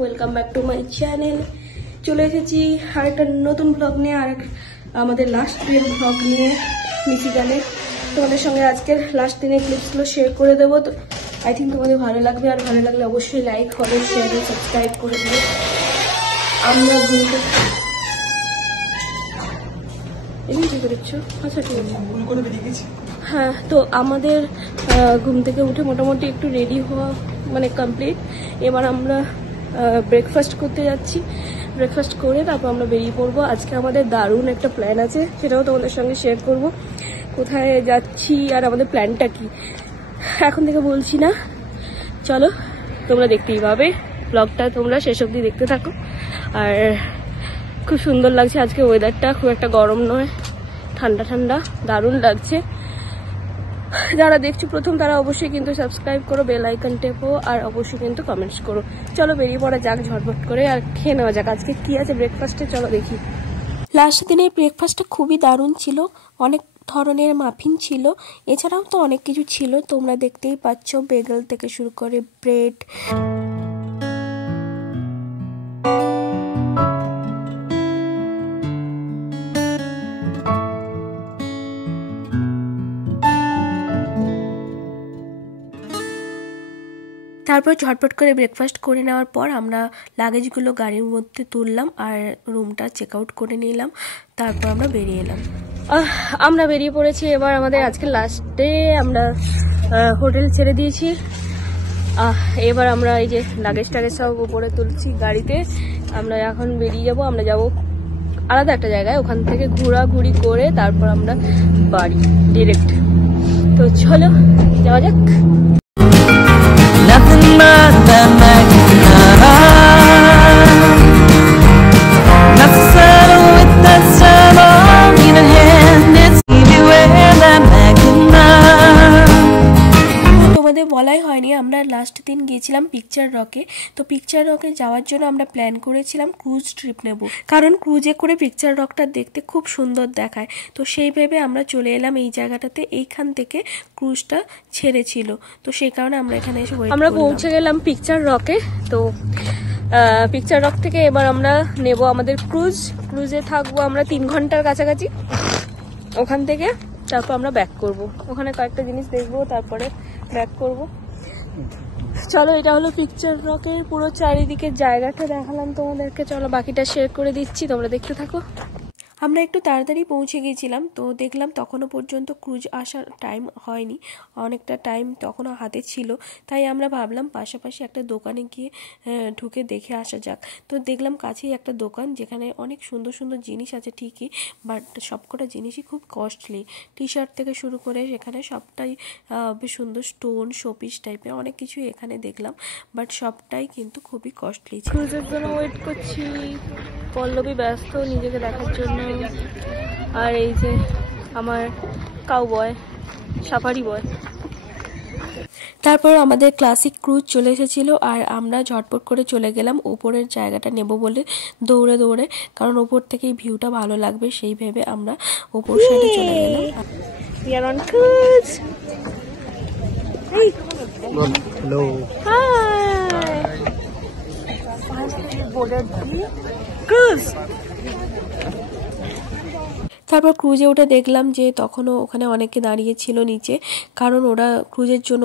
Welcome back to my channel. চলে এসেছি আর একটা নতুন ব্লগ নিয়ে, আর আমাদের লাস্ট দিনের ব্লগ নিয়ে মিচিগানে। তোমাদের সঙ্গে আজকের লাস্ট দিনের ক্লিপসগুলো শেয়ার করে দেবো। তো আই থিঙ্ক তোমাদের ভালো লাগবে, আর ভালো লাগলে অবশ্যই লাইক, কমেন্ট, শেয়ার, সাবস্ক্রাইব করে দেবে। আমরা ঘুরতে আচ্ছা ঠিক আছে। হ্যাঁ, তো আমাদের ঘুম থেকে উঠে মোটামুটি একটু রেডি হওয়া মানে কমপ্লিট। এবার আমরা ব্রেকফাস্ট করতে যাচ্ছি। ব্রেকফাস্ট করে তারপর আমরা বেরিয়ে পড়বো। আজকে আমাদের দারুণ একটা প্ল্যান আছে, সেটাও তোমাদের সঙ্গে শেয়ার করব। কোথায় যাচ্ছি আর আমাদের প্ল্যানটা কি এখন থেকে বলছি না, চলো তোমরা দেখতেই পাবে। ব্লগটা তোমরা শেষ অবধি দেখতে থাকো। আর খুব সুন্দর লাগছে আজকে ওয়েদারটা, খুব একটা গরম নয়, ঠান্ডা ঠান্ডা, দারুণ লাগছে। যারা দেখছো প্রথম তারা অবশ্যই কিন্তু সাবস্ক্রাইব করো, বেল আইকন টেপো, আর অবশ্যই কিন্তু কমেন্টস করো। চলো বেরিয়ে পড়া যাক ঝটপট করে, আর খেয়ে নেওয়া যাক। আজকে কি আছে ব্রেকফাস্টে চলো দেখি। লাস্ট দিনের ব্রেকফাস্টটা খুবই দারুণ ছিল, অনেক ধরনের মাফিন ছিল, এছাড়াও তো অনেক কিছু ছিল, তোমরা দেখতেই পাচ্ছ। বেগেল থেকে শুরু করে ব্রেড, তারপর ঝটপট করে ব্রেকফাস্ট করে নেওয়ার পর আমরা লাগেজগুলো গাড়ির মধ্যে তুললাম আর রুমটা চেক আউট করে নিলাম। তারপর আমরা বেরিয়ে এলাম। আমরা বেরিয়ে পড়েছি। এবার আমাদের আজকে লাস্ট ডে, আমরা হোটেল ছেড়ে দিয়েছি। এবার আমরা এই যে লাগেজ টাগেজ সব উপরে তুলছি গাড়িতে। আমরা এখন বেরিয়ে যাব। আমরা যাব আলাদা একটা জায়গায়, ওখান থেকে ঘোরাঘুরি করে তারপর আমরা বাড়ি ডিরেক্ট। তো চলো যাওয়া যাক। Nothing but that magnified. Not to settle with that summer even hand. It's everywhere that magnified. তোমাদের বলাই হয়নি, আমরা লাস্ট দিন গিয়েছিলাম পিকচার রকে। তো পিকচার রকে যাওয়ার জন্য আমরা প্ল্যান করেছিলাম ক্রুজ ট্রিপ নেব, কারণ ক্রুজে করে পিকচার রকটা দেখতে খুব সুন্দর দেখায়। তো সেই ভেবে আমরা চলে এলাম এই জায়গাটাতে। এইখান থেকে ক্রুজটা ছেড়েছিল, তো সেই কারণে আমরা এখানে এসে আমরা পৌঁছে গেলাম পিকচার রকে। তো পিকচার রক থেকে এবার আমরা নেব আমাদের ক্রুজে থাকবো আমরা 3 ঘন্টার কাছাকাছি। ওখান থেকে তারপর আমরা ব্যাক করব, ওখানে কয়েকটা জিনিস দেখবো, তারপরে ব্যাক করব। চলো, এটা হলো পিকচার রকের পুরো চারিদিকে জায়গাটা দেখালাম তোমাদেরকে। চলো বাকিটা শেয়ার করে দিচ্ছি, তোমরা দেখতে থাকো। আমরা একটু তাড়াতাড়ি পৌঁছে গিয়েছিলাম, তো দেখলাম তখনও পর্যন্ত ক্রুজ আসার টাইম হয়নি, অনেকটা টাইম তখনও হাতে ছিল। তাই আমরা ভাবলাম পাশাপাশি একটা দোকানে গিয়ে ঢুকে দেখে আসা যাক। তো দেখলাম কাছেই একটা দোকান, যেখানে অনেক সুন্দর সুন্দর জিনিস আছে ঠিকই, বাট সবকটা জিনিসই খুব কস্টলি। টি শার্ট থেকে শুরু করে সেখানে সবটাই বেশ সুন্দর স্টোন, শোপিস টাইপের অনেক কিছু এখানে দেখলাম, বাট সবটাই কিন্তু খুবই কস্টলি। ক্রুজের জন্য ওয়েট করছি। পল্লবী ব্যস্ত নিজেকে দেখার জন্য, আর এই যে আমার কাউবয়, সাফারি বয়। তারপর আমাদের ক্লাসিক ক্রুজ চলে এসেছিল, আর আমরা ঝটপট করে চলে গেলাম উপরের জায়গাটা নেব বলে দৌড়ে দৌড়ে, কারণ উপর থেকেই ভিউটা ভালো লাগবে সেই ভেবে আমরা উপর সাইডে চলে গেলাম। We are on cruise. Hey. Hello. Hi. Cruise. তারপর ক্রুজে উঠে দেখলাম যে তখনও ওখানে অনেকে দাঁড়িয়ে ছিল নিচে, কারণ ওরা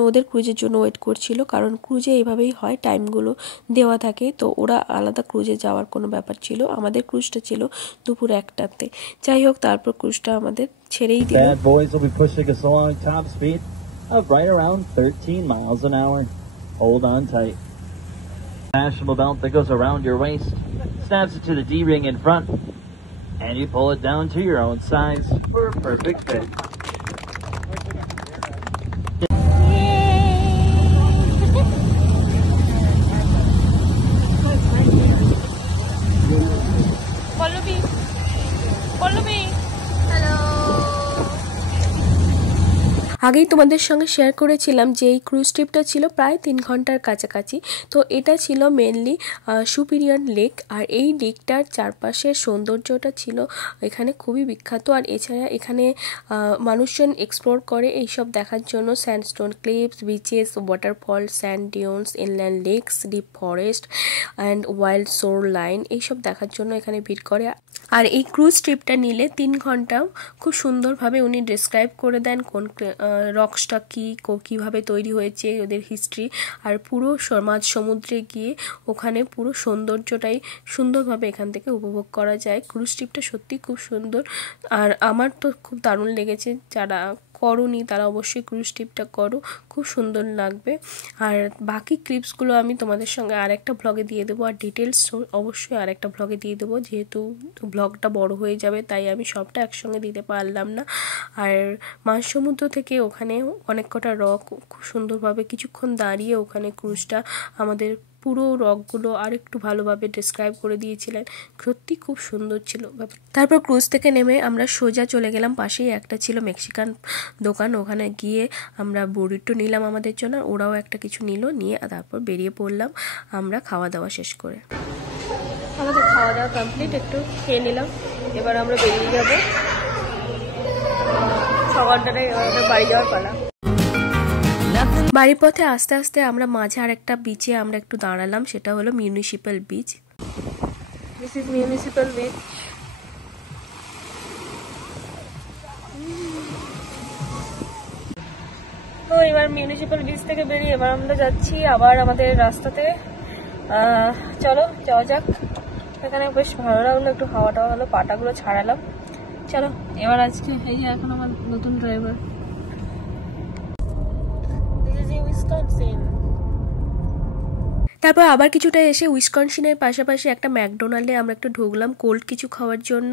ওদের ক্রুজের জন্য ওয়েট করছিল। কারণ ক্রুজে এইভাবেই হয়, টাইমগুলো দেওয়া থাকে, তো ওরা আলাদা ক্রুজে যাওয়ার কোনো ব্যাপার ছিল। আমাদের ক্রুজটা ছিল দুপুর 1টাতে। যাই হোক, তারপর ক্রুজটা আমাদের ছেড়েই দিল। Bad boys will be pushing us along top speed of right around 13 miles an hour. Hold on tight. Fashionable belt that goes around your waist, snaps it to the D-ring in front, and you pull it down to your own size for a perfect fit. আগেই তোমাদের সঙ্গে share করেছিলাম যে এই cruise ট্রিপটা ছিল প্রায় 3 ঘন্টার কাছাকাছি। তো এটা ছিল মেনলি সুপিরিয়র লেক, আর এই লেকটার চারপাশের সৌন্দর্যটা ছিল এখানে খুবই বিখ্যাত। আর এছাড়া এখানে মানুষজন এক্সপ্লোর করে এইসব দেখার জন্য, sandstone clips, beaches, waterfall, sand dunes, inland lakes, deep forest and wild shore line, এইসব দেখার জন্য এখানে ভিড় করে। আর এই ক্রুজ ট্রিপটা নিলে 3 ঘন্টা খুব সুন্দরভাবে উনি ডিসক্রাইব করে দেন কোন রকসটা কীভাবে তৈরি হয়েছে, ওদের হিস্ট্রি, আর পুরো মাঝ সমুদ্রে গিয়ে ওখানে পুরো সৌন্দর্যটাই সুন্দরভাবে এখান থেকে উপভোগ করা যায়। ক্রুজ ট্রিপটা সত্যি খুব সুন্দর, আর আমার তো খুব দারুণ লেগেছে। যারা করোনি তারা অবশ্যই ক্রুজ ট্রিপটা করো, খুব সুন্দর লাগবে। আর বাকি ক্লিপসগুলো আমি তোমাদের সঙ্গে আরেকটা ব্লগে দিয়ে দেবো, আর ডিটেলস অবশ্যই আরেকটা ব্লগে দিয়ে দেবো, যেহেতু ব্লগটা বড় হয়ে যাবে তাই আমি সবটা একসঙ্গে দিতে পারলাম না। আর মাঝ সমুদ্র থেকে ওখানে অনেক কটা রক খুব সুন্দরভাবে কিছুক্ষণ দাঁড়িয়ে ওখানে ক্রুজটা আমাদের পুরো রকগুলো আর একটু ভালোভাবে ডিসক্রাইব করে দিয়েছিলেন। সত্যি খুব সুন্দর ছিল। তারপর ক্রুজ থেকে নেমে আমরা সোজা চলে গেলাম, পাশেই একটা ছিল মেক্সিকান দোকান, ওখানে গিয়ে আমরা বুরিটো নিলাম আমাদের জন্য, ওরাও একটা কিছু নিয়ে তারপর বেরিয়ে পড়লাম আমরা খাওয়া দাওয়া শেষ করে। আমাদের খাওয়া দাওয়া কমপ্লিট, একটু খেয়ে নিলাম, এবার আমরা বেরিয়ে যাবো 6 ঘন্টাটাই আমাদের বাড়ি যাওয়ার পালা। বাড়ির পথে আস্তে আস্তে আমরা মাঝে আরেকটা বিচে আমরা একটু দাঁড়ালাম, সেটা হলো municipal beach. This is municipal beach. তো এবার মিউনিসিপ্যাল বিচ থেকে বেরিয়ে এবার আমরা যাচ্ছি আবার আমাদের রাস্তাতে। চলো যাওয়া যাক। এখানে বেশ ভালো লাগলো, একটু হাওয়া টাওয়া হলো, পাটাগুলো ছাড়ালাম। চলো এবার আজকে এই যে এখন আমার নতুন ড্রাইভার। তারপর আবার কিছুটা এসে উইসকনসিনের পাশাপাশি একটা ম্যাকডোনাল্ডে আমরা একটু ঢুকলাম কোল্ড কিছু খাওয়ার জন্য।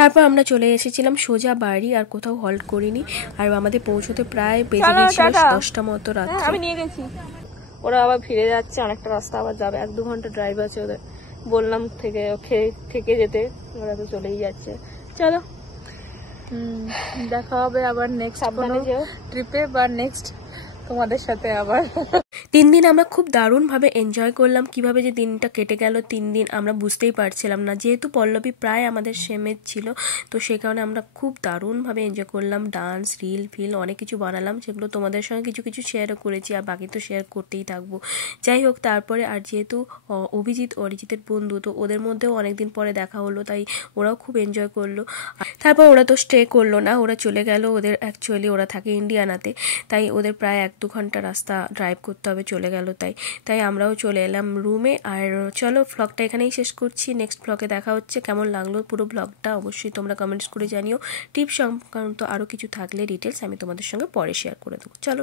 তারপর আমরা চলে এসেছিলাম সোজা বাড়ি, আর কোথাও হল্ট করিনি। আর আমাদের পৌঁছতে প্রায় বেজে গেছিল 10টা মতো রাত্রে। আমি নিয়ে গেছি। ওরা আবার ফিরে যাচ্ছে, আরেকটা রাস্তা আবার যাবে, 1-2 ঘন্টা ড্রাইভ আছে ওদের। বললাম থেকে যেতে, ওরা তো চলেই যাচ্ছে। চলো দেখা হবে আবার নেক্সট কোনো ট্রিপে বা নেক্সট তোমাদের সাথে আবার। 3 দিন আমরা খুব দারুণভাবে এনজয় করলাম। কিভাবে যে দিনটা কেটে গেল 3 দিন আমরা বুঝতেই পারছিলাম না, যেহেতু পল্লবী প্রায় আমাদের সেমে ছিল, তো সেই কারণে আমরা খুব দারুণভাবে এনজয় করলাম। ডান্স, রিল অনেক কিছু বানালাম, সেগুলো তোমাদের সঙ্গে কিছু কিছু শেয়ারও করেছি, আর বাকি তো শেয়ার করতেই থাকবো। যাই হোক, তারপরে আর যেহেতু অরিজিতের বন্ধু, তো ওদের মধ্যেও অনেকদিন পরে দেখা হলো, তাই ওরাও খুব এনজয় করলো। তারপর ওরা তো স্টে করলো না, ওরা চলে গেল। অ্যাকচুয়ালি ওরা থাকে ইন্ডিয়ানাতে, তাই ওদের প্রায় 1-2 ঘন্টা রাস্তা ড্রাইভ করতে হবে, চলে গেল। তাই আমরাও চলে এলাম রুমে। আর চলো ব্লগটা এখানেই শেষ করছি, নেক্সট ব্লগে দেখা হচ্ছে। কেমন লাগলো পুরো ব্লগটা অবশ্যই তোমরা কমেন্টস করে জানিও। টিপস সংক্রান্ত আরও কিছু থাকলে ডিটেলস আমি তোমাদের সঙ্গে পরে শেয়ার করে দেবো। চলো।